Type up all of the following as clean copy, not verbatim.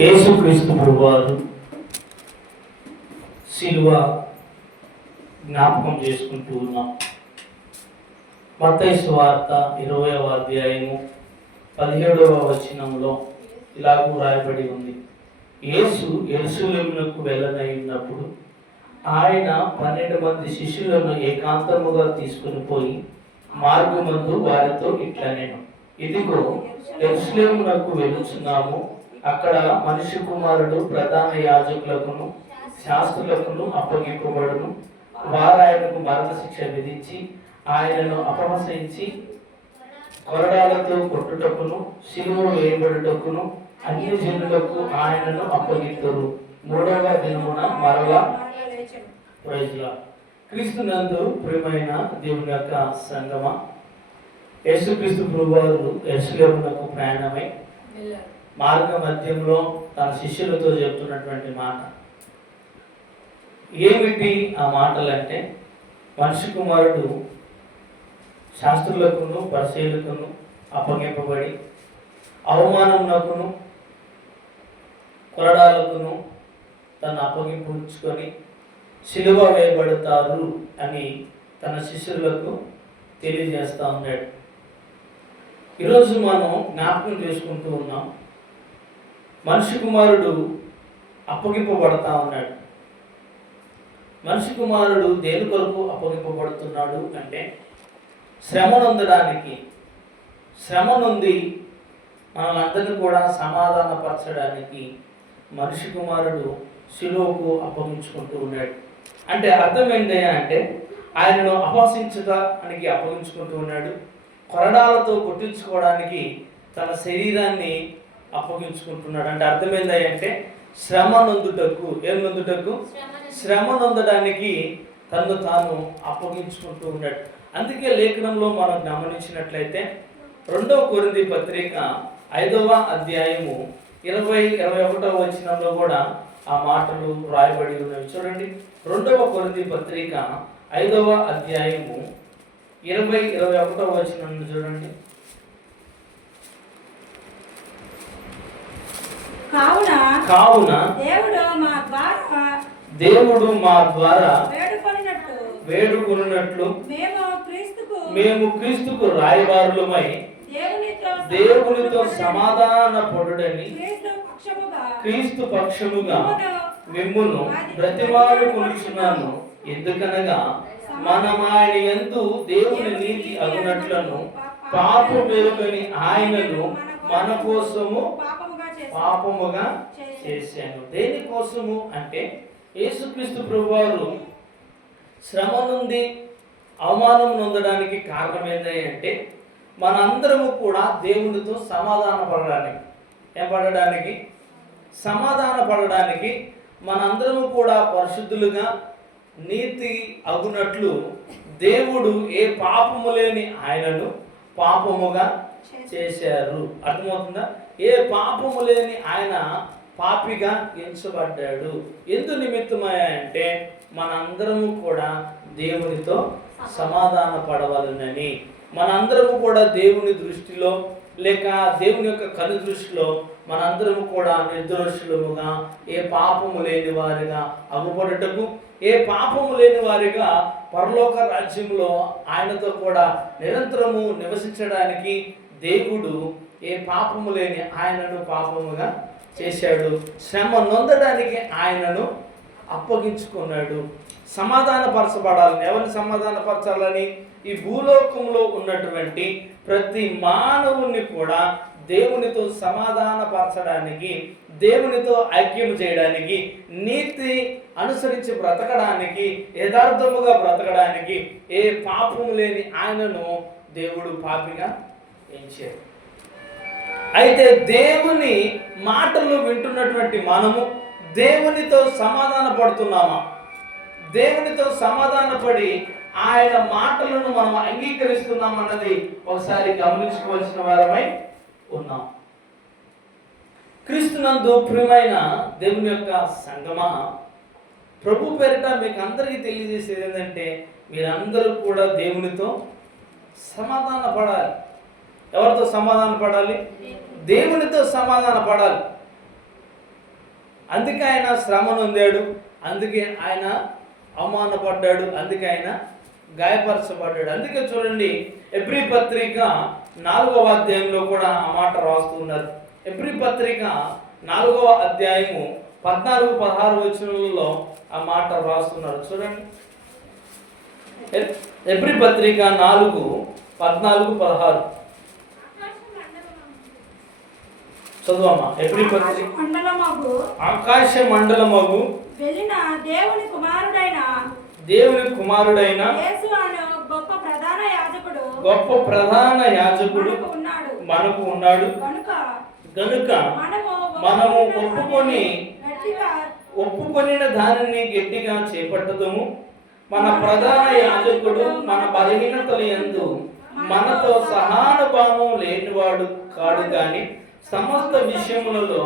యేసుక్రీస్తు ప్రభువారు శిలువ జ్ఞాపకం చేసుకుంటూ ఉన్నాం. మత్తయి సువార్త 20వ అధ్యాయము 17వ వచనంలో ఇలాగూ రాయబడి ఉంది. యేసు యెరూషలేమునకు వెళ్ళనైనప్పుడు ఆయన 12 మంది శిష్యులను ఏకాంతముగా తీసుకుని పోయి మార్గమందు వారితో ఇట్లనెను, ఇదిగో యెరూషలేమునకు వెళుచున్నాము, అక్కడ మనిషి కుమారుడు ప్రధాన యాజకులకును శాస్త్రులకును అప్పగింపబడును. వారు ఆయనకు మరణశిక్ష విధించి ఆయనను అపహసించి కొరడాలతో కొట్టుటకును శిలువ వేయబడుటకును అన్ని జనులకు ఆయనను అప్పగిద్దరు. 3వ దినమున మరలా క్రీస్తునందు ప్రియమైన దేవుని యొక్క సంగమా, యేసుక్రీస్తు ప్రభువారు యెరూషలేమునకు ప్రయాణమై మార్గ మధ్యంలో తన శిష్యులతో చెప్తున్నటువంటి మాట ఏమిటి? ఆ మాటలంటే, మనిషి కుమారుడు శాస్త్రులకును పరిశీలకును అప్పగింపబడి అవమానమునకును కొరడాలకును తను అప్పగింపుకొని సిలువ వేయబడతారు అని తన శిష్యులకు తెలియజేస్తూ ఉన్నాడు. ఈరోజు మనం జ్ఞాపకం చేసుకుంటూ ఉన్నాం, మనిషి కుమారుడు అప్పగింపబడతా ఉన్నాడు. మనిషి కుమారుడు దేని కొరకు అప్పగింపబడుతున్నాడు అంటే, శ్రమ నొందడానికి, శ్రమ నొంది మనలందరినీ కూడా సమాధానపరచడానికి మనిషి కుమారుడు శిలువకు అప్పగించుకుంటూ ఉన్నాడు. అంటే అర్థం ఏంటయ్యా అంటే, ఆయనను అపహసించడానికి అప్పగించుకుంటూ ఉన్నాడు, కొరడాలతో కొట్టించుకోవడానికి తన శరీరాన్ని అప్పగించుకుంటున్నాడు. అంటే అర్థమైందయ్యా అంటే, శ్రమ నొందుటకు, ఏం నొందుటకు? శ్రమ నొందడానికి తను తాను అప్పగించుకుంటూ ఉన్నాడు. అందుకే లేఖనంలో మనం గమనించినట్లయితే 2వ కొరింథీ పత్రిక 5వ అధ్యాయము 20-21వ వచనంలో కూడా ఆ మాటలు రాయబడి ఉన్నవి. చూడండి, 2వ కొరింథీ పత్రిక 5వ అధ్యాయము 20-21వ వచనం చూడండి. కావున దేవుడు మా ద్వారా వేడుకొనున్నట్లు మేము క్రీస్తుకు రాయబారులమై దేవునితో సమాధాన పడుడని క్రీస్తు పక్షముగా మిమ్మును బ్రతిమాలుకొనుచున్నాను. ఎందుకనగా మనం ఆయన యందు దేవుని నీతి అగునట్లను పాపం మెరుగని ఆయనను మన కోసము పాపముగా చేశాను. దేనికోసము అంటే, యేసుక్రీస్తు ప్రభువారు శ్రమ నుండి అవమానం నొందడానికి కారణం ఏంటంటే, మనందరము కూడా దేవునితో సమాధాన పడడానికి, సమాధాన పడడానికి మనందరము కూడా పరిశుద్ధులుగా నీతి అగునట్లు దేవుడు ఏ పాపము లేని ఆయనను పాపముగా చేశారు. అర్థమవుతుందా? ఏ పాపము లేని ఆయన పాపిగా ఎంచబడ్డాడు. ఎందు నిమిత్తమై అంటే, మనందరము కూడా దేవునితో సమాధాన పడవలనని, మనందరము కూడా దేవుని దృష్టిలో లేక దేవుని యొక్క కను దృష్టిలో మనందరము కూడా నిర్దోషులముగా, ఏ పాపము లేని వారిగా అగుపడుటకు, ఏ పాపము లేని వారిగా పరలోక రాజ్యంలో ఆయనతో కూడా నిరంతరము నివసించడానికి దేవుడు ఏ పాపము లేని ఆయనను పాపముగా చేశాడు. శ్రమ నొందడానికి ఆయనను అప్పగించుకున్నాడు. సమాధానపరచబడాలని, ఎవరిని సమాధానపరచాలని? ఈ భూలోకంలో ఉన్నటువంటి ప్రతి మానవుని కూడా దేవునితో సమాధానపరచడానికి, దేవునితో ఐక్యం చేయడానికి, నీతి అనుసరించి బ్రతకడానికి, యథార్థముగా బ్రతకడానికి ఏ పాపము లేని ఆయనను దేవుడు పాపిగా ఎంచాడు. అయితే దేవుని మాటలు వింటున్నటువంటి మనము దేవునితో సమాధాన పడుతున్నామా? దేవునితో సమాధాన పడి ఆయన మాటలను మనం అంగీకరిస్తున్నాం అన్నది ఒకసారి గమనించుకోవాల్సిన వారమై ఉన్నాం. క్రీస్తునందు ప్రియమైన దేవుని యొక్క సంగమా, ప్రభు పేరిట మీకు అందరికీ తెలియజేసేది ఏంటంటే, మీరందరూ కూడా దేవునితో సమాధాన పడాలి. ఎవరితో సమాధాన పడాలి? దేవునితో సమాధాన పడాలి. అందుకే ఆయన శ్రమ నొందాడు, అందుకే ఆయన అవమానపడ్డాడు, అందుకే ఆయన గాయపరచబడ్డాడు. అందుకే చూడండి ఎబ్రీ పత్రిక 4వ అధ్యాయంలో కూడా ఆ మాట రాస్తున్నారు. ఎబ్రీ పత్రిక 4వ అధ్యాయము 14-16 వచనాలలో ఆ మాట రాస్తున్నారు. చూడండి ఎబ్రీ పత్రిక 4:14-16 చదువమ్మా. ఎబ్రీ పత్రిక ఆకాశ మండలమగు వెళ్ళిన దేవుని కుమారుడైన యేసు అనే గొప్ప ప్రధాన యాజకుడు మనకు ఉన్నాడు గనుక మనము ఒప్పుకొనిన దానిని గట్టిగా చేపట్టదుము. మన ప్రధాన యాజకుడు మన బలహీనతల యందు మనతో సహానుభావం లేనివాడు కాడు గాని సమస్త విషయములలో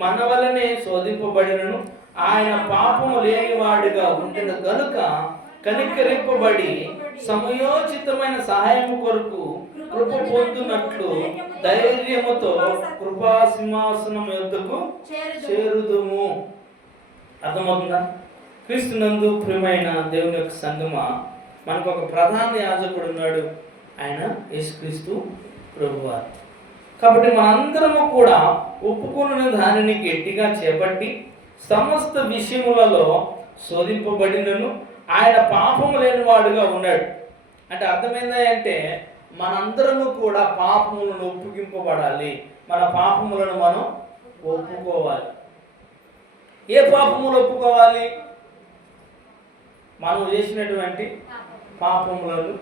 మన వలనే శోధింపబడినను ఆయన పాపము లేనివాడుగా ఉండిన గనుక కనికరింపబడి సమయోచితమైన సహాయము కొరకు కృప పొందునట్లు ధైర్యముతో కృపా సింహాసనం యొద్దకు చేరుదుము. అర్థమవుతుందా? క్రీస్తునందు ప్రియమైన దేవుని యొక్క సంగమా, మనకు ఒక ప్రధాన యాజకుడు ఉన్నాడు, ఆయన యేసుక్రీస్తు ప్రభువారు. కాబట్టి మనందరము కూడా ఒప్పుకున్న దానిని గట్టిగా చేపట్టి సమస్త విషయములలో శోధింపబడినను ఆయన పాపము లేని వాడుగా ఉన్నాడు. అంటే అర్థమైందా అంటే మనందరము కూడా పాపములను ఒప్పుగింపబడాలి, మన పాపములను మనం ఒప్పుకోవాలి. ఏ పాపములు ఒప్పుకోవాలి? మనం చేసినటువంటి పాపములను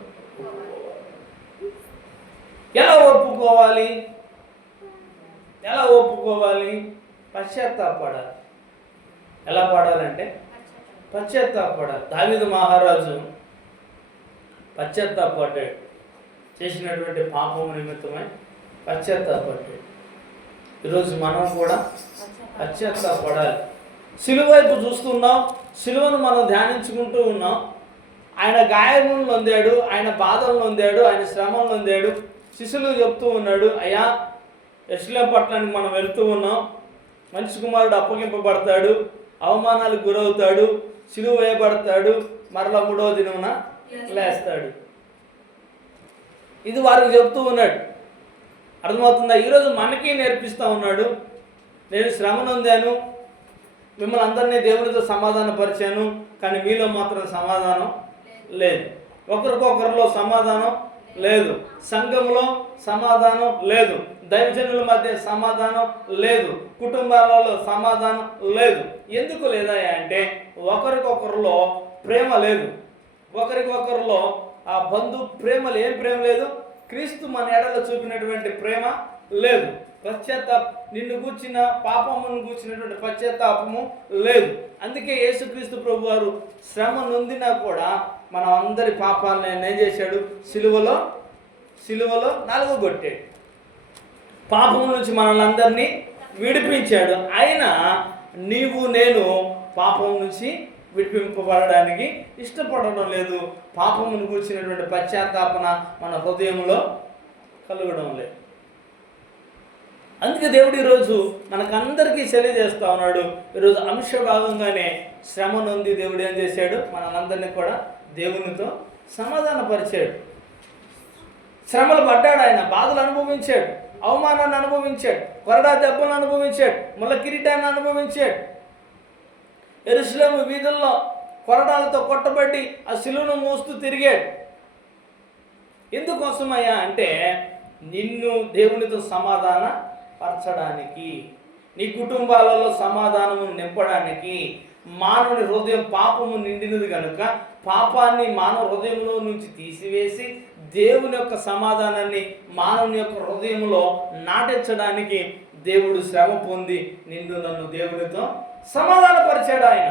ఎలా ఒప్పుకోవాలి? పశ్చాత్తాపడాలి. ఎలా పడాలంటే పశ్చాత్తాపడాలి. దావీదు మహారాజు పశ్చాత్తాపడ్డాడు, చేసినటువంటి పాపము నిమిత్తమై పశ్చాత్తాపడ్డాడు. ఈరోజు మనం కూడా పశ్చాత్తాపడాలి. సిలువ వైపు చూస్తున్నాం, సిలువను మనం ధ్యానించుకుంటూ ఉన్నాం. ఆయన గాయములను నొందాడు, ఆయన బాధలను నొందాడు, ఆయన శ్రమను నొందాడు. శిష్యులు చెప్తూ ఉన్నాడు, అయ్యా యెరూషలేము పట్టణానికి మనం వెళ్తూ ఉన్నాం, మనిషి కుమారుడు అప్పగింపబడతాడు, అవమానాలకు గురవుతాడు, సిలువ వేయబడతాడు, మరలా 3వ దినమున లేస్తాడు. ఇది వారికి చెప్తూ ఉన్నాడు. అర్థమవుతుందా? ఈరోజు మనకి నేర్పిస్తూ ఉన్నాడు. నేను శ్రమ నొందాను, మిమ్మల్ని అందరినీ దేవునితో సమాధానపరిచాను, కానీ మీలో మాత్రం సమాధానం లేదు. ఒకరికొకరిలో సమాధానం లేదు, సంఘంలో సమాధానం లేదు, దైవజనుల మధ్య సమాధానం లేదు, కుటుంబాలలో సమాధానం లేదు. ఎందుకు లేదా అంటే ఒకరికొకరిలో ప్రేమ లేదు, ఒకరికొకరిలో ఆ బంధు ప్రేమలు. ఏం ప్రేమ లేదు? క్రీస్తు మన ఎడలో చూపినటువంటి ప్రేమ లేదు. నిన్ను గూర్చిన పాపమును గూర్చినటువంటి పశ్చాత్తాపము లేదు. అందుకే యేసుక్రీస్తు ప్రభు వారు శ్రమ నొందినా కూడా మన అందరి పాపాలను ఆయన ఏం చేశాడు? సిలువలో నలుగగొట్టాడు. పాపం నుంచి మనల్ని అందరినీ విడిపించాడు. అయినా నీవు నేను పాపం నుంచి విడిపింపబడడానికి ఇష్టపడడం లేదు. పాపమును గూర్చినటువంటి పశ్చాత్తాపన మన హృదయంలో కలగడం లేదు. అందుకే దేవుడు ఈరోజు మనకందరికీ తెలియజేస్తూ ఉన్నాడు. ఈరోజు అంశ భాగంగానే శ్రమ నొంది దేవుడు ఏం చేశాడు? మనందరినీ కూడా దేవునితో సమాధానపరిచాడు. శ్రమలు పడ్డాడు, ఆయన బాధలు అనుభవించాడు, అవమానాన్ని అనుభవించాడు, కొరడా దెబ్బలను అనుభవించాడు, ముళ్ళ కిరీటాన్ని అనుభవించాడు. యెరూషలేము వీధుల్లో కొరడాలతో కొట్టబడి ఆ శిలువను మోస్తూ తిరిగాడు. ఎందుకోసమయ్యా అంటే నిన్ను దేవునితో సమాధాన పరచడానికి, నీ కుటుంబాలలో సమాధానము నింపడానికి. మానవుని హృదయం పాపము నిండినది కనుక పాపాన్ని మానవ హృదయంలో నుంచి తీసివేసి దేవుని యొక్క సమాధానాన్ని మానవుని యొక్క హృదయంలో నాటించడానికి దేవుడు శ్రమ పొంది నిన్ను నన్ను దేవునితో సమాధానపరిచాడు ఆయన.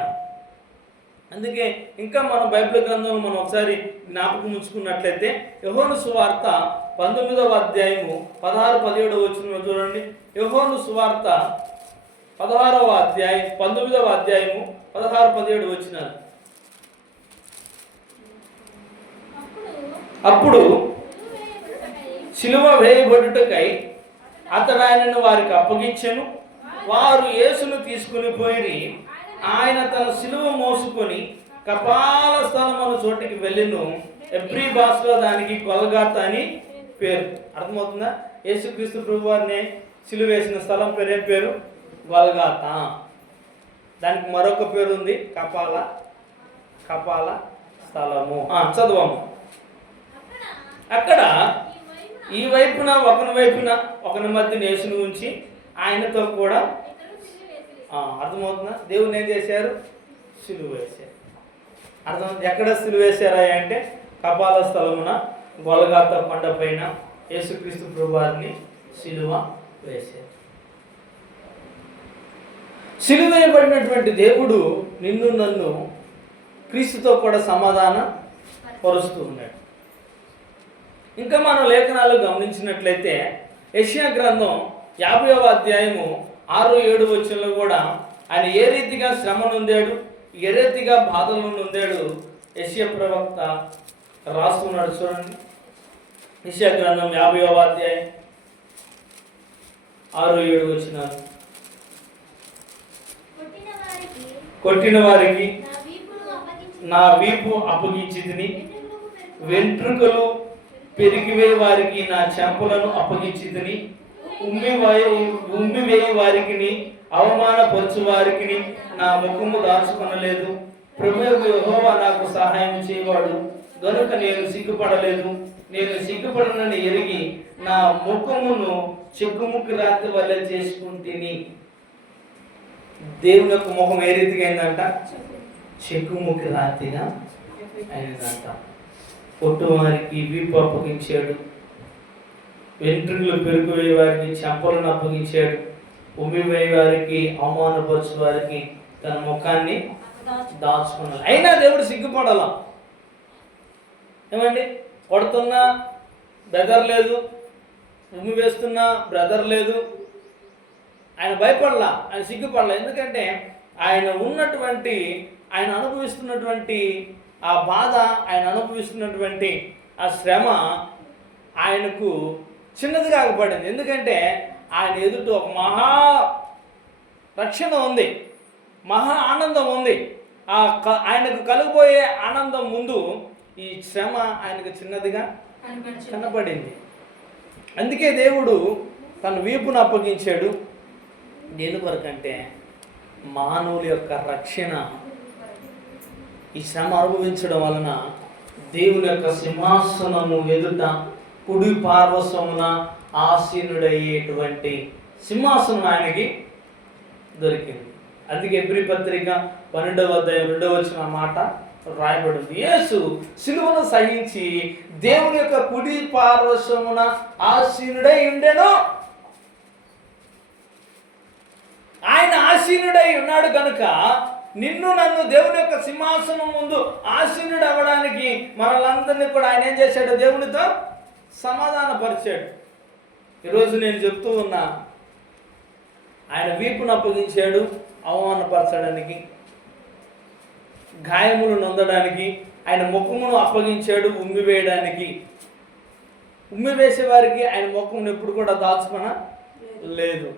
అందుకే ఇంకా మనం బైబిల్ గ్రంథంలో మనం ఒకసారి జ్ఞాపకం ఉంచుకున్నట్లయితే యోహాను సువార్త 19వ అధ్యాయము 16-17 వచనం చూడండి. యోహాను సువార్త 19వ అధ్యాయము 16-17 వచనాలు. అప్పుడు సిలువ వేయబడుటకై అతడు ఆయనను వారికి అప్పగించెను. వారు యేసును తీసుకుని పోయి ఆయన తన సిలువ మోసుకొని కపాల స్థలమును చోటికి వెళ్ళిను. ఎబ్రీ భాషలో దానికి గొల్గొతా అని పేరు. అర్థమవుతుందా? యేసుక్రీస్తు ప్రభు వారిని సిలువ వేసిన స్థలం పేరు ఏం పేరు? గొల్గొతా. దానికి మరొక పేరు ఉంది, కపాల స్థలము. చదవము. అక్కడ ఈ వైపున ఒకని మధ్య యేసును ఉంచి ఆయనతో కూడా అర్థమవుతుందా? దేవుని ఏం చేశారు? సిలువ వేశారు. అర్థమవుతుంది? ఎక్కడ సిలువ వేశారా అంటే కపాల స్థలమున గొల్గొతా కొండ పైన యేసుక్రీస్తు ప్రభు వారిని సిలువ వేశారు. సిలువ వేయబడినటువంటి దేవుడు నిన్ను నన్ను క్రీస్తుతో కూడా సమాధాన పరుస్తూ ఉన్నాడు. ఇంకా మనం లేఖనాలు గమనించినట్లయితే యెషయా గ్రంథం 50వ అధ్యాయము 6-7 వచనంలో కూడా ఆయన ఏ రీతిగా శ్రమ నొందాడు, ఏ రీతిగా బాధలు నొందాడు యెషయా ప్రవక్త రాస్తున్నాడు. చూడండి, యెషయా గ్రంథం 50వ అధ్యాయం 6-7 వచనాలు. కొట్టిన వారికి నా వీపు అప్పగించితిని, వెంట్రుకలు పెరిగివేయి వారికి నా చెంపలను అప్పగించితిని, ఉమ్మివేయి వారికి అవమానపరచు వారికి నా ముఖము దాచుకొనలేదు. ప్రభువు యెహోవా నాకు సహాయం చేయవాడు గనుక నేను సిగ్గుపడలేదు. నేను సిగ్గుపడనని ఎరిగి నా ముఖమును చెక్కుముక్కి రాతి వల్ల చేసుకుంటుని. దేవుని యొక్క ముఖం ఏ రీతిగా అయిందంట? చెక్కుముక్కి రాతిగా అయిందంట. పొట్టు వారికి వీపు అప్పగించాడు, వెంట్రుకలు పెరుకువేయ వారికి చెంపలను అప్పగించాడు, ఉమ్మివేయ వారికి అవమానపరచు వారికి తన ముఖాన్ని దాచుకున్నాడు. అయినా దేవుడు సిగ్గుపడాల. ఏమండి? కొడుతున్నా బ్రదర్ లేదు, ఉమ్మి వేస్తున్నా బ్రదర్ లేదు. ఆయన భయపడలా, ఆయన సిగ్గుపడలా. ఎందుకంటే ఆయన అనుభవిస్తున్నటువంటి ఆ బాధ, ఆయన అనుభవిస్తున్నటువంటి ఆ శ్రమ ఆయనకు చిన్నదిగా పడింది. ఎందుకంటే ఆయన ఎదుట ఒక మహా రక్షణ ఉంది, మహా ఆనందం ఉంది. ఆయనకు కలుగబోయే ఆనందం ముందు ఈ శ్రమ ఆయనకు చిన్నదిగా కనపడింది. అందుకే దేవుడు తన వీపును అప్పగించాడు. దేని వరకంటే మానవుల యొక్క రక్షణ. ఈ శ్రమ అనుభవించడం వలన దేవుని యొక్క సింహాసనము ఎదుట కుడి పార్శ్వమున ఆసీనుడయ్యేటువంటి సింహాసనం ఆయనకి దొరికింది. అందుకే ఎబ్రీ పత్రిక 12వ అధ్యాయం 2వ వచనం మాట రాయబడింది. యేసు సిలువను సహించి దేవుని యొక్క కుడి పార్శ్వమున ఆసీనుడై ఉండెను. ఆయన ఆసీనుడై ఉన్నాడు కనుక నిన్ను నన్ను దేవుని యొక్క సింహాసనం ముందు ఆసీనుడు అవ్వడానికి మనలందరినీ కూడా ఆయన ఏం చేశాడు? దేవునితో సమాధానపరిచాడు. ఈరోజు నేను చెప్తూ ఉన్నా, ఆయన వీపును అప్పగించాడు అవమానపరచడానికి, గాయములు నొందడానికి. ఆయన ముఖమును అప్పగించాడు ఉమ్మి వేయడానికి. ఉమ్మి వేసేవారికి ఆయన ముఖమును ఎప్పుడు కూడా దాచుకొన లేదు.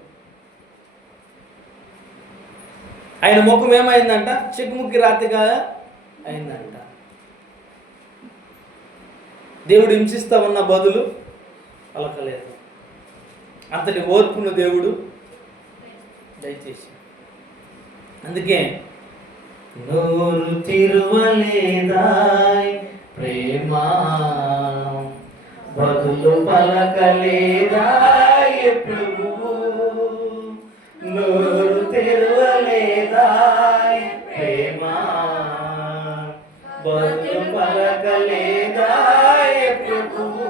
ఆయన ముఖం ఏమైందంట? చెక్కుముక్కి రాతిగా అయిందంట. దేవుడు హింసిస్తా ఉన్న బదులు పలకలేదు. అంతటి ఓర్పును దేవుడు దయచేసి. అందుకే నోరు తిరువలేదాయ్ ప్రేమ, బదులు పలకలేదాయ్ ప్రభువు. నోరు తెరువలేదాయ్ ప్రేమ, బదులు పలకలేదాయ్ ప్రభువు.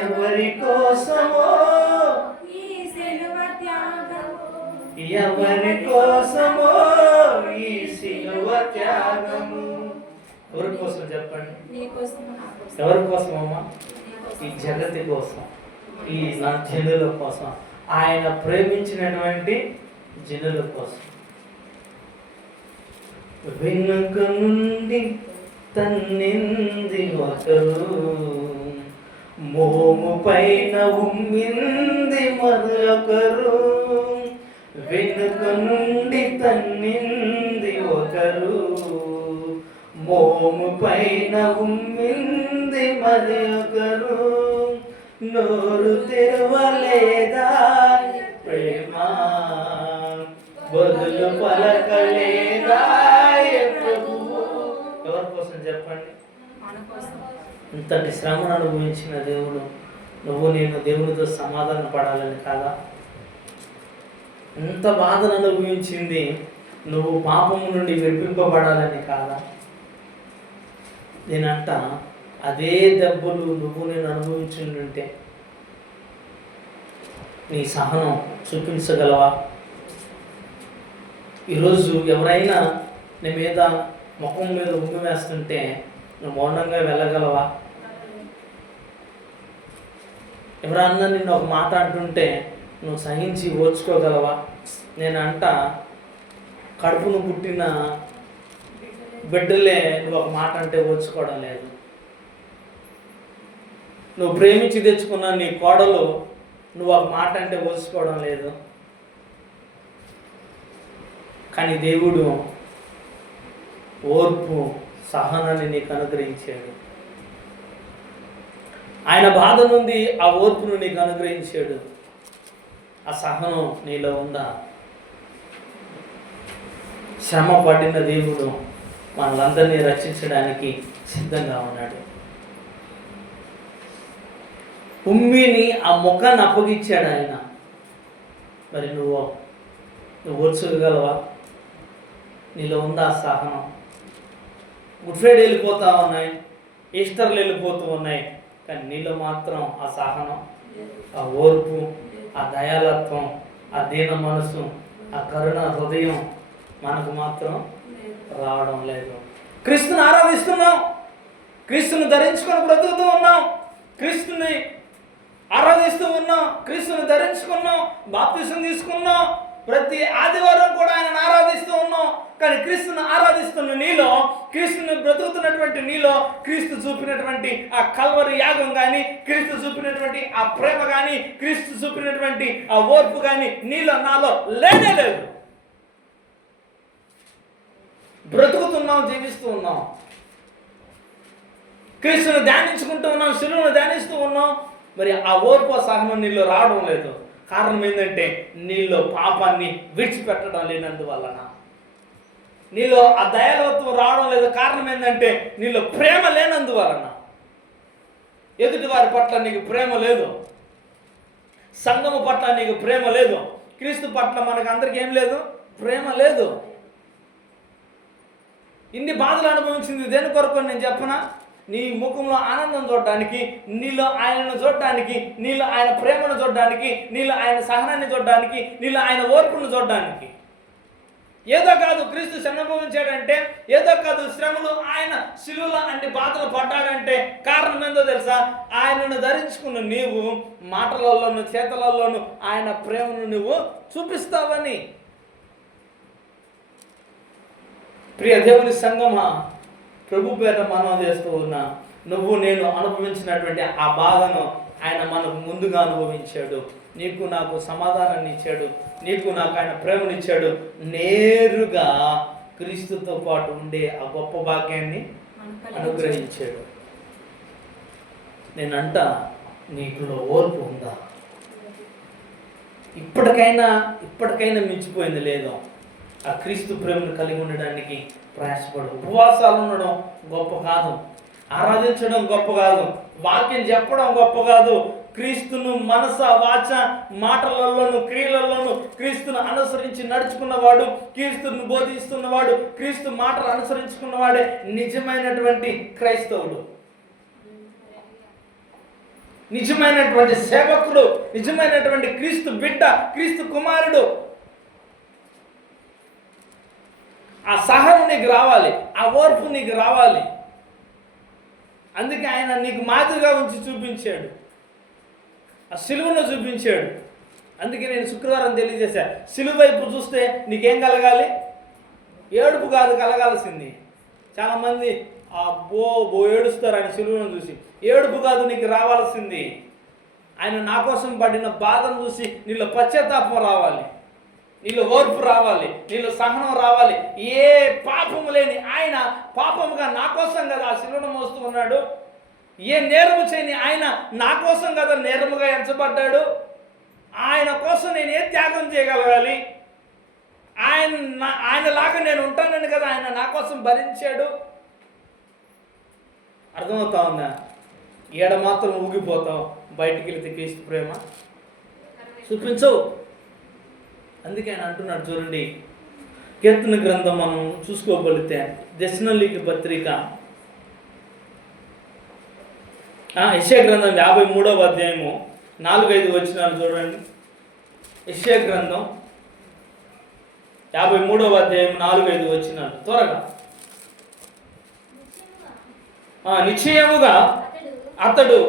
ఎవరి కోసమో ఈ సిలువ త్యాగము, ఎవరి కోసమో ఈ సిలువ త్యాగము. ఎవరి కోసం చెప్పండి? ఎవరి కోసం అమ్మా? ఈ జగతి కోసం, ఈ నా జనుల కోసం, ఆయన ప్రేమించినటువంటి జనుల కోసం. వెనుక నుండి తన్నింది ఒకరు, మోము పైన ఉమ్మింది మరొకరు. వెనుక నుండి తన్నింది ఒకరు, మోము పైన ఉమ్మింది మరి ఒకరు, నోరు తెరవలేదా ప్రేమ, బదులు పలకలేదా ప్రభువు. ఎవరి కోసం చెప్పండి? ఇంతటి శ్రమను అనుభవించిన దేవుడు నువ్వు నేను దేవునితో సమాధాన పడాలని కాదా? ఎంత బాధను అనుభవించింది నువ్వు పాపము నుండి విడిపింపబడాలని కాదా? నేనంట అదే దెబ్బలు నువ్వు నేను అనుభవించుంటే నీ సహనం చూపించగలవా? ఈరోజు ఎవరైనా నీ మీద ముఖం మీద ఉమ్మి వేస్తుంటే నువ్వు మౌనంగా వెళ్ళగలవా? ఎవరన్నా నిన్ను ఒక మాట అంటుంటే నువ్వు సహించి ఓర్చుకోగలవా? నేనంట కడుపును పుట్టిన బిడ్డలే నువ్వు ఒక మాట అంటే ఓర్చుకోవడం లేదు. నువ్వు ప్రేమించి తెచ్చుకున్న నీ కోడలు నువ్వు ఒక మాట అంటే ఓర్చుకోవడం లేదు. కానీ దేవుడు ఓర్పు సహనాన్ని నీకు అనుగ్రహించాడు. ఆయన బాధ నుండి ఆ ఓర్పును నీకు అనుగ్రహించాడు. ఆ సహనం నీలో ఉందా? శ్రమ పడిన దేవుడు మనలందరినీ రక్షించడానికి సిద్ధంగా ఉన్నాడు. ఉమ్మిని ఆ ముఖాన్ని అప్పగించాడు ఆయన. మరి నువ్వు ఓర్చుకోగలవా? నీలో ఉందా ఆ సహనం? గుడ్ ఫ్రైడే వెళ్ళిపోతూ ఉన్నాయి, ఈస్టర్లు వెళ్ళిపోతూ ఉన్నాయి, కానీ నీలో మాత్రం ఆ సహనం, ఆ ఓర్పు, ఆ దయాలత్వం, ఆ దీన మనసు, ఆ కరుణ హృదయం మనకు మాత్రం రావడం లేదు. క్రీస్తుని ఆరాధిస్తున్నాం, క్రీస్తుని ధరించుకొని బ్రతుకుతూ ఉన్నాం, క్రీస్తుని ఆరాధిస్తూ ఉన్నాం, క్రీస్తుని ధరించుకున్నాం, బాప్తిసం తీసుకున్నాం, ప్రతి ఆదివారం కూడా ఆయనను ఆరాధిస్తూ ఉన్నాం. కానీ క్రీస్తుని ఆరాధిస్తున్న నీలో, క్రీస్తుని బ్రతుకుతున్నటువంటి నీలో క్రీస్తు చూపినటువంటి ఆ కల్వరి యాగం కానీ, క్రీస్తు చూపినటువంటి ఆ ప్రేమ కానీ, క్రీస్తు చూపినటువంటి ఆ ఓర్పు కానీ నీలో నాలో లేనే లేదు. బ్రతుకుతున్నాం, జీవిస్తూ ఉన్నాం, క్రీస్తుని ధ్యానించుకుంటూ ఉన్నాం, శిలువను ధ్యానిస్తూ ఉన్నాం. మరి ఆ ఓర్పు సహనం నీలో రావడం లేదు. కారణం ఏంటంటే నీలో పాపాన్ని విడిచిపెట్టడం లేనందువలన. నీలో ఆ దయాలత్వం రావడం లేదు. కారణం ఏంటంటే నీలో ప్రేమ లేనందువలన. ఎదుటి వారి పట్ల నీకు ప్రేమ లేదు, సంఘము పట్ల నీకు ప్రేమ లేదు, క్రీస్తు పట్ల మనకు అందరికి ఏం లేదు, ప్రేమ లేదు. ఇన్ని బాధలు అనుభవించింది దేని కొరకు నేను చెప్పనా? నీ ముఖంలో ఆనందం చూడడానికి, నీలో ఆయనను చూడడానికి, నీలో ఆయన ప్రేమను చూడడానికి, నీలో ఆయన సహనాన్ని చూడడానికి, నీలో ఆయన ఓర్పును చూడడానికి. ఏదో కాదు క్రీస్తు అనుభవించాడంటే, ఏదో కాదు శ్రమలు ఆయన శిలువలో అన్ని బాధలు పడ్డాడంటే కారణం ఏందో తెలుసా? ఆయనను ధరించుకున్న నీవు మాటలలోను చేతలలోను ఆయన ప్రేమను నువ్వు చూపిస్తావని. ప్రియ దేవుని సంగమా, ప్రభు పేట మనం చేస్తూ ఉన్నా, నువ్వు నేను అనుభవించినటువంటి ఆ బాధను ఆయన మనకు ముందుగా అనుభవించాడు. నీకు నాకు సమాధానాన్ని ఇచ్చాడు, నీకు నాకు ఆయన ప్రేమనిచ్చాడు. నేరుగా క్రీస్తుతో పాటు ఉండే ఆ గొప్ప భాగ్యాన్ని అనుగ్రహించాడు. నేనంట నీకులో ఓర్పు ఉందా? ఇప్పటికైనా మించిపోయింది లేదు. ఆ క్రీస్తు ప్రేమను కలిగి ఉండడానికి ప్రయాసపడు. ఉపవాసాలు ఉండడం గొప్ప కాదు, ఆరాధించడం గొప్ప కాదు, వాక్యం చెప్పడం గొప్ప కాదు. క్రీస్తును మనస వాచ మాటలలోను క్రియలలోను క్రీస్తును అనుసరించి నడుచుకున్నవాడు, క్రీస్తును బోధిస్తున్నవాడు, క్రీస్తు మాటలు అనుసరించుకున్నవాడే నిజమైనటువంటి క్రైస్తవుడు, నిజమైనటువంటి సేవకుడు, నిజమైనటువంటి క్రీస్తు బిడ్డ, క్రీస్తు కుమారుడు. ఆ సహనం నీకు రావాలి, ఆ ఓర్పు నీకు రావాలి. అందుకే ఆయన నీకు మాదిరిగా ఉంచి చూపించాడు, ఆ సిలువను చూపించాడు. అందుకే నేను శుక్రవారం తెలియజేశా, సిలువ వైపు చూస్తే నీకేం కలగాలి? ఏడుపు కాదు కలగాల్సింది. చాలామంది బో ఏడుస్తారు ఆయన సిలువను చూసి. ఏడుపు కాదు నీకు రావాల్సింది, ఆయన నా కోసం పడిన బాధను చూసి నీలో పశ్చాత్తాపం రావాలి. నీళ్ళు ఓర్పు రావాలి, నీళ్ళు సహనం రావాలి. ఏ పాపము లేని ఆయన పాపముగా నా కోసం కదా ఆ శిలువను మోస్తూ ఉన్నాడు. ఏ నేరము చేయని ఆయన నా కోసం కదా నేరముగా ఎంచబడ్డాడు. ఆయన కోసం నేను ఏ త్యాగం చేయగలగాలి? ఆయనలాగా నేను ఉంటానని కదా ఆయన నా కోసం భరించాడు. అర్థమవుతా ఉందా? ఏడ మాత్రం ఊగిపోతావు, బయటికి వెళితే క్రీస్తు ప్రేమ చూపించవు. అందుకే ఆయన అంటున్నాడు చూడండి, కీర్తన గ్రంథం మనం చూసుకోగలిగితే దశలోనికీ పత్రిక యెషయా గ్రంథం 53వ అధ్యాయము 4-5 వచనాలు చూడండి. యెషయా గ్రంథం 53వ అధ్యాయం 4-5 వచనాలు త్వరగా. నిశ్చయముగా అతడు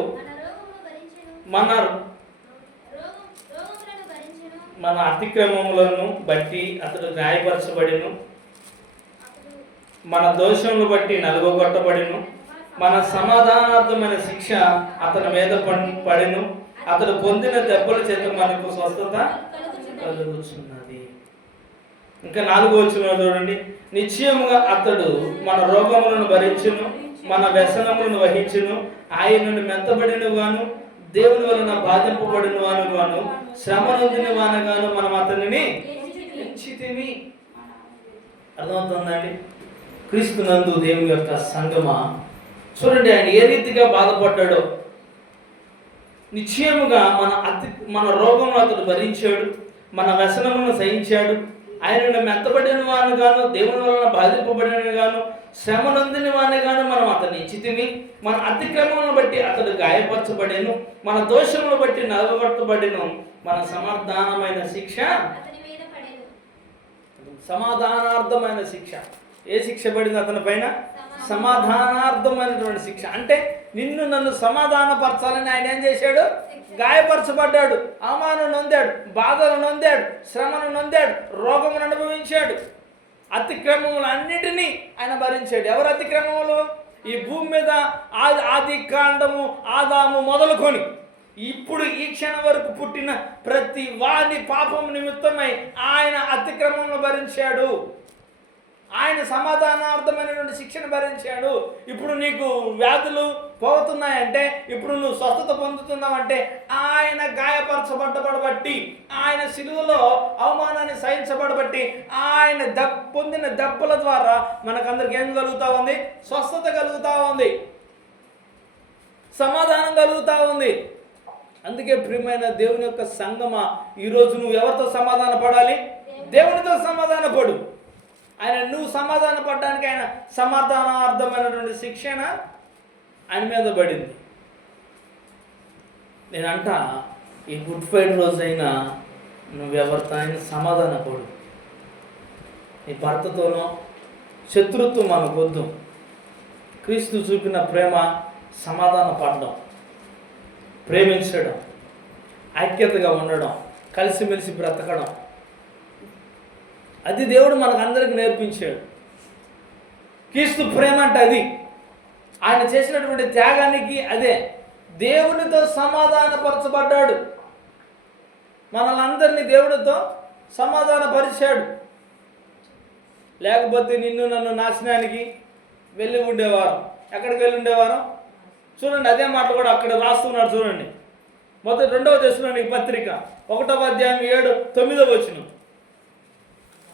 మన అతిక్రమములను బట్టి అతడు గాయపరచబడిను, మన దోషములను బట్టి నలుగొట్టబడిను, మన సమాధానార్థమైన శిక్ష అతని మీద పడిను, అతడు పొందిన దెబ్బల చేత మనకు స్వస్థత కలుగుచున్నది. ఇంకా 4వ వచనం చూడండి. నిశ్చయముగా అతడు మన రోగములను భరించును, మన వ్యసనములను వహించును, ఆయనను మెత్తబడిన గాను దేవుని వలన బాధింపబడిన వాను శ్రమ నొందిన వానగాను మనం అతనిని ఎంచితిమి. అర్థమవుతుందండి? క్రీస్తు నందు దేవుని యొక్క సంగమా, చూడండి ఆయన ఏ రీతిగా బాధపడ్డాడో. నిశ్చయముగా మన రోగమును అతడు భరించాడు, మన వ్యసనములను సహించాడు, ఆయనను మెత్తబడిన వాని గాను దేవుని వలన బాధింపబడిన గాను శ్రమ నొందిన వాని గాను మనం అతన్ని ఇచ్చితిమి, మన అతిక్రమములను బట్టి అతడు గాయపరచబడెను, మన దోషములను బట్టి నలగొట్టబడెను, మన సమాధానమైన శిక్ష సమాధానార్థమైన శిక్ష. ఏ శిక్ష పడింది అతని పైన? సమాధానార్థమైనటువంటి శిక్ష. అంటే నిన్ను నన్ను సమాధానపరచాలని ఆయన ఏం చేశాడు? గాయపరచబడ్డాడు, అవమానం నొందాడు, బాధలు నొందాడు, శ్రమను నొందాడు, రోగమును అనుభవించాడు, అతిక్రమములు అన్నిటినీ ఆయన భరించాడు. ఎవరు అతిక్రమములు? ఈ భూమి మీద ఆది కాండము ఆదాము మొదలుకొని ఇప్పుడు ఈ క్షణం వరకు పుట్టిన ప్రతి వాని పాపం నిమిత్తమై ఆయన అతిక్రమమును భరించాడు. ఆయన సమాధానార్థమైనటువంటి శిక్షను భరించాడు. ఇప్పుడు నీకు వ్యాధులు పోతున్నాయంటే, ఇప్పుడు నువ్వు స్వస్థత పొందుతున్నావంటే ఆయన గాయపరచబడ్డబట్టి, ఆయన శిలువలో అవమానాన్ని సహించబడబట్టి, ఆయన పొందిన దెబ్బల ద్వారా మనకందరికి ఏం కలుగుతూ ఉంది? స్వస్థత కలుగుతూ ఉంది, సమాధానం కలుగుతూ ఉంది. అందుకే ప్రియమైన దేవుని యొక్క సంగమా, ఈరోజు నువ్వు ఎవరితో సమాధాన పడాలి? దేవునితో సమాధాన పడు. ఆయన నువ్వు సమాధాన పడడానికి ఆయన సమాధానార్థమైనటువంటి శిక్షణ ఆయన మీద పడింది. నేనంట ఈ గుడ్ ఫ్రైడే రోజైనా నువ్వెవరితో ఆయన సమాధాన పడు. నీ భర్తతోనో శత్రుత్వం మనకొద్దు. క్రీస్తు చూపిన ప్రేమ సమాధాన పడడం, ప్రేమించడం, ఐక్యతగా ఉండడం, కలిసిమెలిసి బ్రతకడం, అది దేవుడు మనకందరికి నేర్పించాడు. క్రీస్తు ప్రేమ అంటే అది. ఆయన చేసినటువంటి త్యాగానికి అదే. దేవునితో సమాధానపరచబడ్డాడు, మనల్ని దేవుడితో సమాధానపరిచాడు. లేకపోతే నిన్ను నన్ను నాశనానికి వెళ్ళి ఉండేవారు. ఎక్కడికి వెళ్ళి ఉండేవారు? చూడండి, అదే మాట కూడా అక్కడ రాస్తున్నాడు. చూడండి, మొదటి 2వ దశలోనికీ పత్రిక 1వ అధ్యాయం 7-9 వచనం.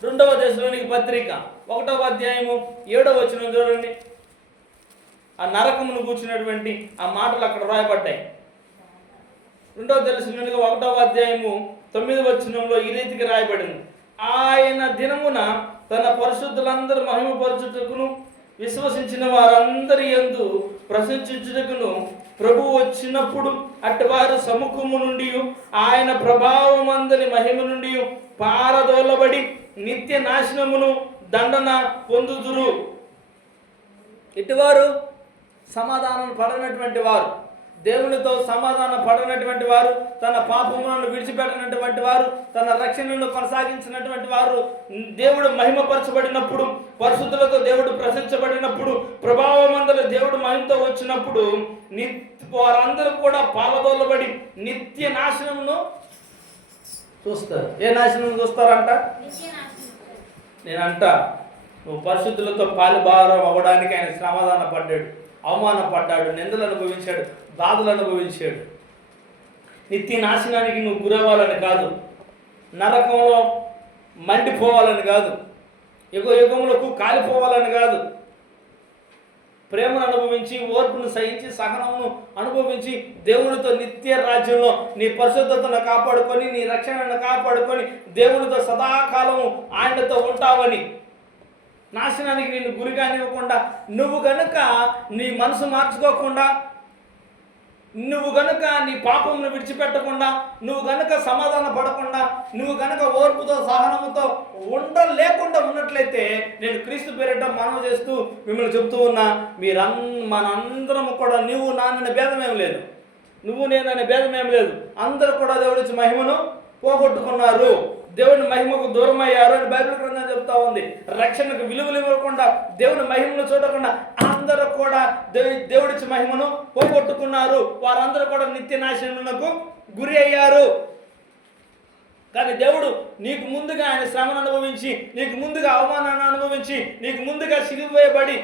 2వ దశలోనికీ పత్రిక 1వ అధ్యాయము 7వ వచనం చూడండి. ఆ నరకమును కూర్చున్నటువంటి ఆ మాటలు అక్కడ రాయబడ్డాయి. 2వ దశలోనికీ 1వ అధ్యాయము 9వ వచనంలో ఈ రీతికి రాయబడింది. ఆయన దినమున తన పరిశుద్ధులందరూ మహిమపరచుటకును విశ్వసించిన వారందరి యందు ప్రశంసించుటకును ప్రభువు వచ్చినప్పుడు అటువారు సముఖము నుండి ఆయన ప్రభావమందరి మహిమ నుండి పారదోలబడి నిత్య నాశనమును దండన పొందుదురు. ఇటువారు సమాధానం పడనటువంటి వారు, దేవునితో సమాధాన పడనటువంటి వారు, తన పాపములను విడిచిపెట్టినటువంటి వారు, తన రక్షణను కొనసాగించినటువంటి వారు, దేవుడు మహిమపరచబడినప్పుడు, పరిశుద్ధులతో దేవుడు ప్రశంసబడినప్పుడు, ప్రభావమందరూ దేవుడు మహిమతో వచ్చినప్పుడు వారందరూ కూడా పాలదోలబడి నిత్య నాశనమును చూస్తారు. ఏ నాశనం చూస్తారంట? నేనంట నువ్వు పరిశుద్ధులతో పాలుభారం అవ్వడానికి ఆయన సమాధాన పడ్డాడు, అవమానపడ్డాడు, నిందలు అనుభవించాడు, బాధలు అనుభవించాడు. నిత్య నాశనానికి నువ్వు గురవ్వాలని కాదు, నరకంలో మండిపోవాలని కాదు, యుగములకు కాలిపోవాలని కాదు. ప్రేమను అనుభవించి, ఓర్పును సహించి, సహనమును అనుభవించి దేవునితో నిత్య రాజ్యంలో నీ పరిశుద్ధతను కాపాడుకొని, నీ రక్షణను కాపాడుకొని దేవునితో సదాకాలము ఆయనతో ఉంటావని, నాశనానికి నిన్ను గురిగానివ్వకుండా, నువ్వు గనుక నీ మనసు మార్చుకోకుండా, నువ్వు గనుక నీ పాపమును విడిచిపెట్టకుండా, నువ్వు గనుక సమాధాన పడకుండా, నువ్వు గనుక ఓర్పుతో సహనముతో ఉండలేకుండా ఉన్నట్లయితే, నేను క్రీస్తు పేరిట మనవి చేస్తూ మిమ్మల్ని చెప్తూ ఉన్నా, మనందరము కూడా నువ్వు నాన్న భేదమేం లేదు, నువ్వు నేను అనే భేదమేం లేదు. అందరూ కూడా దేవుడి మహిమను పోగొట్టుకున్నారు, దేవుని మహిమకు దూరం అయ్యారు అని బైబిల్ గ్రంథం చెప్తా ఉంది. రక్షణకు విలువలు ఇవ్వకుండా, దేవుని మహిమను చూడకుండా అందరూ కూడా దేవుడి మహిమను పోగొట్టుకున్నారు. వారందరూ కూడా నిత్య నాశనమునకు గురి అయ్యారు. కానీ దేవుడు నీకు ముందుగా ఆయన శ్రమను అనుభవించి, నీకు ముందుగా అవమానాన్ని అనుభవించి, నీకు ముందుగా సిలువ వేయబడి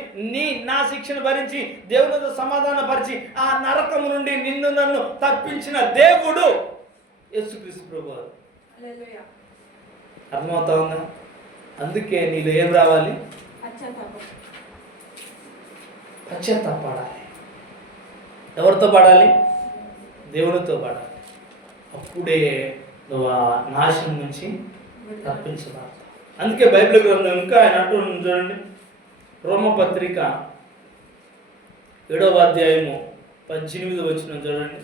నా శిక్షను భరించి దేవునితో సమాధానపరిచి ఆ నరకము నుండి నిన్ను నన్ను తప్పించిన దేవుడు యేసుక్రీస్తు ప్రభువు. అర్థమవుతా ఉందా? అందుకే నీలో ఏం రావాలి? పశ్చాత్తాపడాలి. ఎవరితో పడాలి? దేవునితో పడాలి. అప్పుడే నువ్వు ఆ నాశనం నుంచి తప్పించబడతావు. అందుకే బైబిల్ గ్రంథం ఇంకా ఆయన అంటూ చూడండి, రోమపత్రిక 7వ అధ్యాయము 18వ వచనం చూడండి.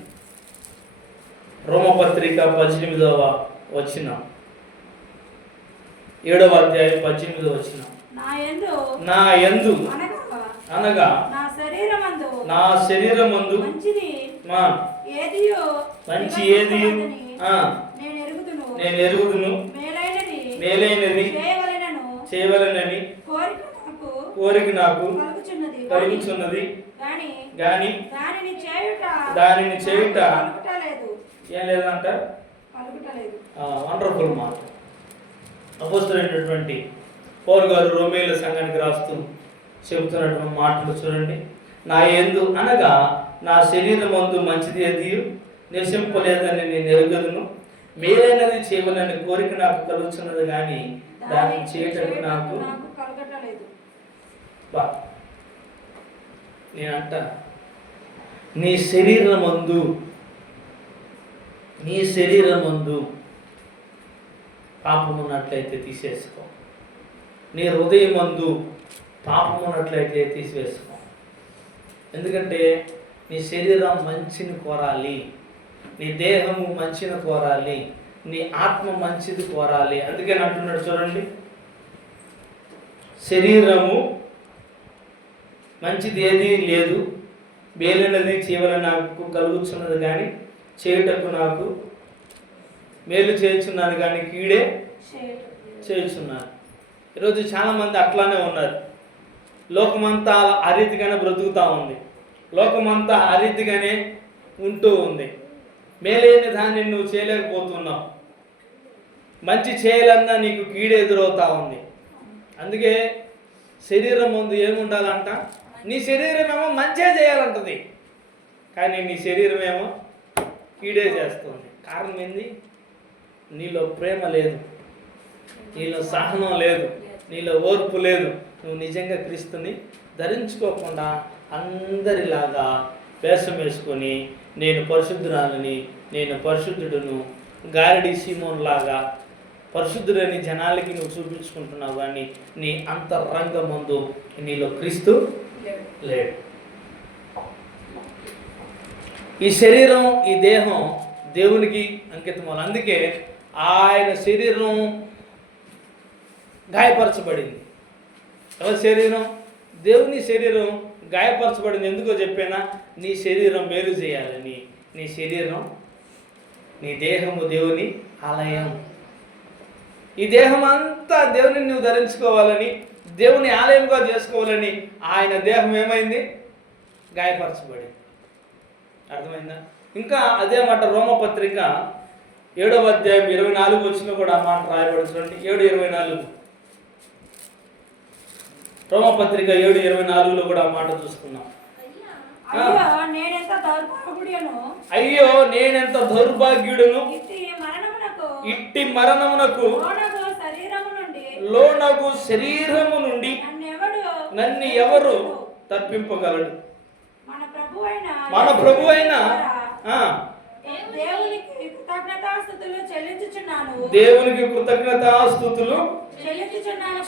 రోమపత్రిక 18వ వచనం, 7వ అధ్యాయం 18వ వచనం. నా యందు అనగా నా శరీరమందు మంచి ఏది నేను ఎరుగుదును, మేలైనది చేయవలెనని కోరిక నాకు కలుగుచున్నది, గాని దానిని చేయుట ఏం లేదంట. వండర్ఫుల్ మాట. అపోస్తలుడైనటువంటి పౌలు గారు రోమేయుల సంఘానికి రాస్తూ చెబుతున్నటువంటి మాటలు చూడండి. నా యందు అనగా నా శరీరమందు మంచిది ఏది నివసింపలేదని నేను ఎరుగదును, మేలైనది చేయవలని కోరిక నాకు కలుగుతున్నది, కానీ దాన్ని చేయటం నాకు నేనంట నీ శరీరమందు పాపం ఉన్నట్లయితే తీసేసుకో, నీ హృదయమందు పాపం ఉన్నట్లయితే తీసివేసుకో. ఎందుకంటే నీ శరీరం మంచిని కోరాలి, నీ దేహము మంచిని కోరాలి, నీ ఆత్మ మంచిది కోరాలి. అందుకని అంటున్నాడు చూడండి, శరీరము మంచిది ఏది లేదు, మేలైనది చేయవలని నాకు కలుగుతున్నది, కానీ చేయుటకు నాకు మేలు చేయుచున్నాను, కానీ కీడే చేయుచున్నాను. ఈరోజు చాలామంది అట్లానే ఉన్నారు. లోకమంతా ఆ రీతిగానే బ్రతుకుతూ ఉంది, లోకమంతా ఆ రీతిగానే ఉంటూ ఉంది. మేలైన దాన్ని నువ్వు చేయలేకపోతున్నావు, మంచి చేయాలన్నా నీకు కీడు ఎదురవుతూ ఉంది. అందుకే శరీరం ముందు ఏముండాలంట? నీ శరీరం ఏమో మంచిగా చేయాలంటది, కానీ నీ శరీరం ఏమో కీడే చేస్తుంది. కారణం ఏంది? నీలో ప్రేమ లేదు, నీలో సహనం లేదు, నీలో ఓర్పు లేదు. నువ్వు నిజంగా క్రీస్తుని ధరించుకోకుండా అందరిలాగా వేషం వేసుకొని నేను పరిశుద్ధురాలని, నేను పరిశుద్ధుడును, గారడి సీమోన్ లాగా పరిశుద్ధుడని జనాలకి నువ్వు చూపించుకుంటున్నావు, కానీ నీ అంతరంగమందు నీలో క్రీస్తు లేడు. ఈ శరీరం, ఈ దేహం దేవునికి అంకితమవుతుంది. అందుకే ఆయన శరీరం గాయపరచబడింది. ఎవరి శరీరం? దేవుని శరీరం గాయపరచబడింది. ఎందుకో చెప్పానా? నీ శరీరం మేలు చేయాలని. నీ శరీరం, నీ దేహము దేవుని ఆలయం. ఈ దేహం అంతా దేవుని నువ్వు ధరించుకోవాలని, దేవుని ఆలయంగా చేసుకోవాలని ఆయన దేహం ఏమైంది? గాయపరచబడింది. అర్థమైందా? ఇంకా అదే మాట రోమపత్రిక 7వ అధ్యాయం 24 వచ్చిన కూడా ఆ మాట రాయబడుతుంది. 7:24 రోమపత్రిక 7:24లో కూడా ఆ మాట చూస్తున్నాం. అయ్యో నేనెంత దౌర్భాగ్యుడును, ఇట్టి మరణమునకు లోనగు శరీరము నుండి నన్ను ఎవరు తప్పింపగలడు? మన ప్రభు అయిన దేవునికి కృతజ్ఞతాస్తుతులు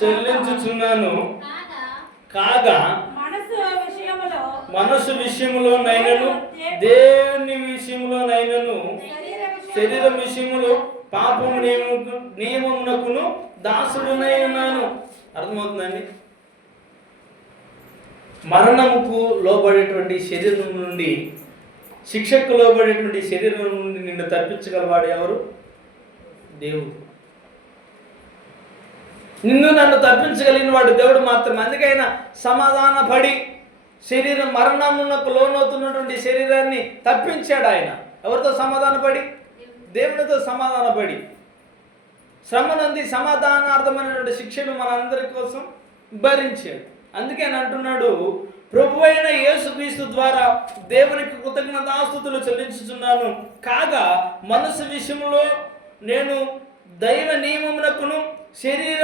చెల్లించుచున్నాను. కాగా మనసు విషయములో నైనను, దేవుని విషయములో నైనను, శరీరం విషయములో పాపము నియమమునకును దాసుడునై ఉన్నాను. అర్థమవుతుందండి? మరణముకు లోబడేటువంటి శరీరం నుండి, శిక్షకు లోబడేటువంటి శరీరం నుండి నిన్ను తప్పించగలవాడు ఎవరు? దేవుడు. నిన్ను నన్ను తప్పించగలిగిన వాడు దేవుడు మాత్రమే. అందుకైనా సమాధాన పడి శరీరం మరణమునకు లోనవుతున్నటువంటి శరీరాన్ని తప్పించాడు ఆయన. ఎవరితో సమాధానపడి? దేవునితో సమాధానపడి శ్రమ నంది సమాధానార్థమైనటువంటి శిక్షను మనందరి కోసం భరించాడు. అందుకే ఆయన అంటున్నాడు, ప్రభువైన యేసుక్రీస్తు ద్వారా దేవునికి కృతజ్ఞతాస్తుతులు చెల్లించుచున్నాను. కాగా మనసు విషయంలో నేను దైవ నియమమునకును, శరీర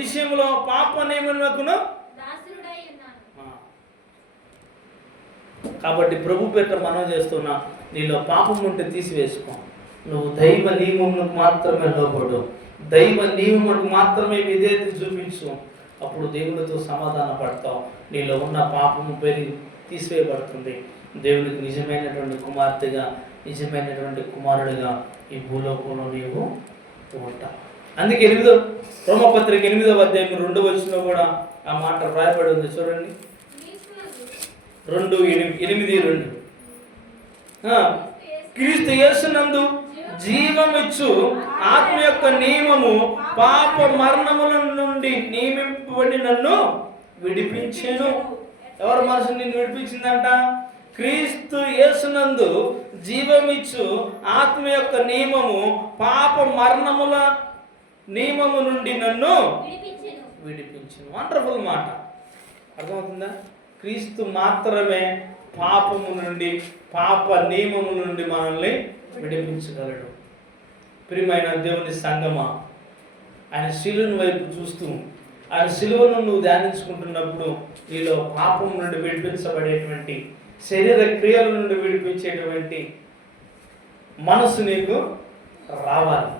విషయంలో పాప నియమమునకును. కాబట్టి ప్రభు పేరు మనం చేస్తున్నా, నీలో పాపం ఉంటే తీసివేసుకో. నువ్వు దైవ నియమములకు మాత్రమే లోబడు, దైవ నియమములకు మాత్రమే విధేయత చూపించు. అప్పుడు దేవుడితో సమాధాన పడతావు. నీలో ఉన్న పాపము పెరిగి తీసివేయబడుతుంది. దేవుడికి నిజమైనటువంటి కుమార్తెగా, నిజమైనటువంటి కుమారుడిగా ఈ భూలోకంలో నీవు ఉంటావు. అందుకే రోమపత్రిక 8వ అధ్యాయం 2వ వచనంలో కూడా ఆ మాట రాయబడి ఉంది. చూడండి, 2:8 క్రీస్తు యేసునందు జీవమిచ్చు ఆత్మ యొక్క నియమము పాప మరణముల నుండి నియమింపబడి నన్ను విడిపించెను. ఎవరి మనసు నిన్ను విడిపించిందంట? క్రీస్తు యేసునందు జీవమిచ్చు ఆత్మ యొక్క నియమము పాప మరణముల నియమము నుండి నన్ను విడిపించెను. వండర్ఫుల్ మాట. అర్థమవుతుందా? క్రీస్తు మాత్రమే పాపము నుండి, పాప నియమము నుండి మనల్ని విడిపించగలడు. ప్రియమైన దేవుని సంగమా, ఆయన శిలువను వైపు చూస్తూ, ఆయన శిలువను నువ్వు ధ్యానించుకుంటున్నప్పుడు నీలో పాపం నుండి విడిపించబడేటువంటి, శరీర క్రియల నుండి విడిపించేటువంటి మనసు నీకు రావాలి.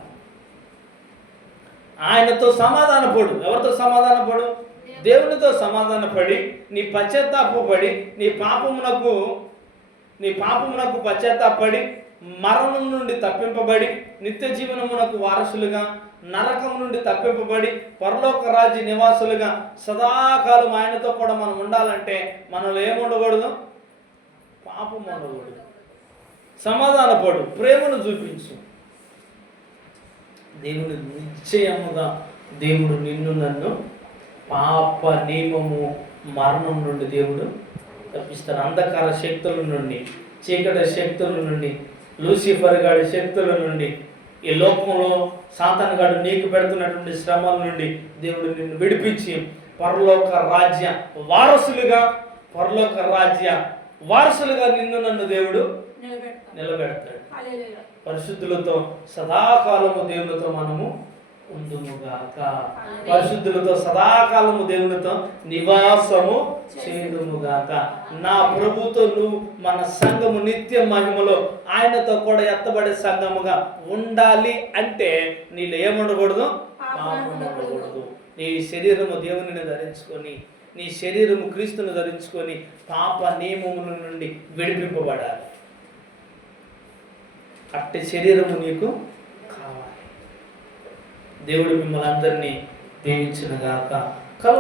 ఆయనతో సమాధానపడు. ఎవరితో సమాధానపడు? దేవునితో సమాధానపడి నీ పశ్చాత్తాపడి నీ పాపమునకు పశ్చాత్తాపడి మరణం నుండి తప్పింపబడి నిత్య జీవనమునకు వారసులుగా, నరకం నుండి తప్పింపబడి పరలోక రాజ్య నివాసులుగా సదాకాలం ఆయనతో కూడా మనం ఉండాలంటే మనలో ఏముండకూడదు? పాపం ఉండకూడదు. సమాధానపడు, ప్రేమను చూపించు. దేవుని నిశ్చయముగా దేవుడు నిన్ను నన్ను పాప నియమము మరణం నుండి దేవుడు తప్పిస్తాడు. అంధకార శక్తుల నుండి, చీకటి శక్తుల నుండి, లూసిఫర్ గాడి శక్తుల నుండి, ఈ లోకంలో సాతాను గాడు నీకు పెడుతున్నటువంటి శ్రమల నుండి దేవుడు నిన్ను విడిపించి పరలోక రాజ్య వారసులుగా నిన్ను నన్ను దేవుడు నిలబెడతాడు. పరిశుద్ధులతో సదాకాలము దేవునితో మనము ఉందుముగాక. పరిశుద్ధులతో సదాకాలము దేవునితో నివాసము చేయుదుముగాక. నా ప్రభుతో నువ్వు మన సంఘము నిత్య మహిమలో ఆయనతో కూడా ఎత్తబడే సంఘముగా ఉండాలి అంటే నీళ్ళు ఏముండకూడదు? పాపం ఉండకూడదు. నీ శరీరము దేవునిని ధరించుకొని, నీ శరీరము క్రీస్తుని ధరించుకొని పాప నియమముల నుండి విడిపింపబడాలి. అట్టి శరీరము నీకు కావాలి. దేవుడు మిమ్మల్ని అందరినీ దీవించునుగాక.